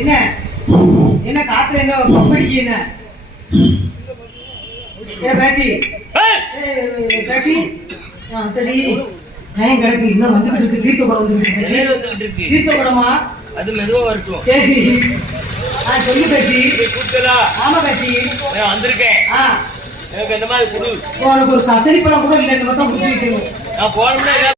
என்ன என்ன காத்துல என்ன பப்படிக்கு என்ன ஏ பேச்சி பேச்சி தடி கயம் கிடக்கு இன்னும் வந்துட்டு இருக்கு தீர்த்தப்படம் வந்துட்டு இருக்கு தீர்த்தப்படமா அது மெதுவா வரட்டும் சரி சொல்லு பேச்சி கூப்பிட்டதா ஆமா பேச்சி நான் வந்திருக்கேன் எனக்கு இந்த மாதிரி குடு உனக்கு ஒரு கசரி படம் கூட இல்லை இந்த மட்டும் குடிச்சிருக்கணும் நான் போனோம்னா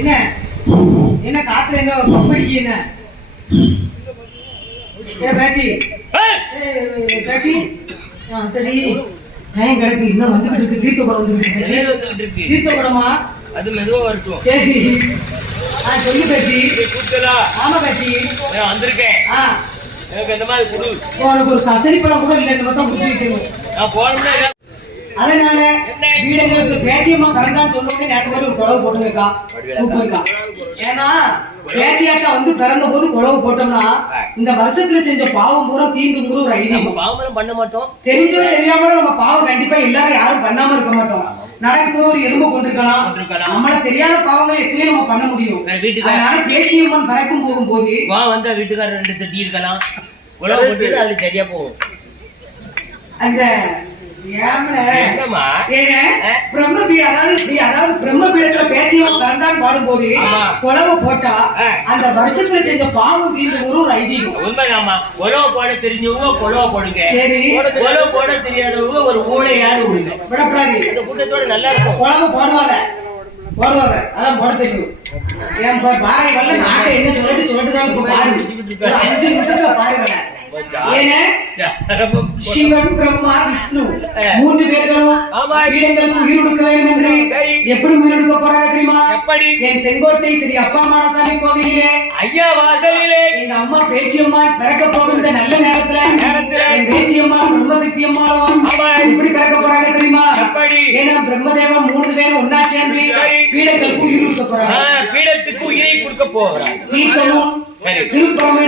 என்ன என்ன காத்துல என்ன பப்படிக்கு என்ன பேச்சி பேச்சி சரி கயம் கிடக்கு இன்னும் வந்துகிட்டு இருக்கு தீர்த்தப்படம் வந்துகிட்டு இருக்கு தீர்த்தப்படமா அது மெதுவா வரட்டும். சரி சொல்லு பேச்சி. கூப்பிட்டதா? ஆமா பேச்சி நான் வந்திருக்கேன். எனக்கு இந்த மாதிரி குடு. உனக்கு ஒரு கசரி படம் கூட இல்லை, இந்த மட்டும் முடிச்சுக்கிட்டு நான் போனோம்னா அதனால வீடுங்களுக்கு பேச்சியம்மா பிறந்தான்னு சொன்னோடனே நேற்று மாதிரி ஒரு குழவு போட்டுருக்கா. சூப்பர்க்கா. ஏன்னா பேச்சியாக்கா வந்து பிறந்த போது குழவு போட்டோம்னா இந்த வருஷத்துல செஞ்ச பாவம் பூரா தீர்ந்து ஒரு ஐதீகம். பாவம் பண்ண மாட்டோம். தெரிஞ்சோ தெரியாமலும் நம்ம பாவம் கண்டிப்பா எல்லாரும் யாரும் பண்ணாம இருக்க மாட்டோம். நடக்கும்போது ஒரு எலும்பு கொண்டிருக்கலாம். நம்மள தெரியாத பாவங்களை எத்தனையும் நம்ம பண்ண முடியும். அதனால பேச்சியம்மன் பறக்கும் போகும்போது வா வந்தா வீட்டுக்காரர் 2 தட்டி இருக்கலாம். குழவு போட்டு அது சரியா போகும். அந்த பிரம்மபீடத்துல பேச்சியம்மன் பிறந்தான்னு பாடும்போது குழவை போட்டா அந்த வருஷத்துல செஞ்ச பாவம் தீர்ந்து ஒரு ஐதீகம். உண்மைதாமா. குழவை போட தெரிஞ்சவங்க குழவை போடுங்க. சரி. குழவை போட தெரியாதவங்க ஒரு ஊழையாவது விடுங்க. விடப்படாது. இந்த கூட்டத்தோட நல்லா இருக்கும். குழவை போடுவாங்க அதான் போட தெரியும். என் பாறை வரல நாட்டை என்ன சொல்லிட்டுதான் பாரு. 5 நிமிஷத்துல பாருங்க. சிவன் பிரம்மா விஷ்ணு 3 பேர்களும் வீடுகளுக்கு உயிர் கொடுக்க வேண்டும் என்று எப்படி உயிர் கொடுக்க போறாங்க தெரியுமா? எப்படி? என் செங்கோட்டை ஸ்ரீ அப்பா மாடசாமி கோவிலிலே ஐயா வாசலிலே எங்க அம்மா பேச்சியம்மா பிறக்க போகிற நல்ல நேரத்துல என் பேச்சியம்மா பிரம்மசக்தி அம்மாவும் எப்படி பிறக்க போறாங்க தெரியுமா? எப்படி? ஏன்னா பிரம்மதேவன் 3 பேரும் ஒன்னா சேர்ந்து பீடங்களுக்கு உயிர் கொடுக்க போறாங்க. பீடத்துக்கு உயிரை கொடுக்க போறாங்க. தீர்த்தமும் திருப்பரமும்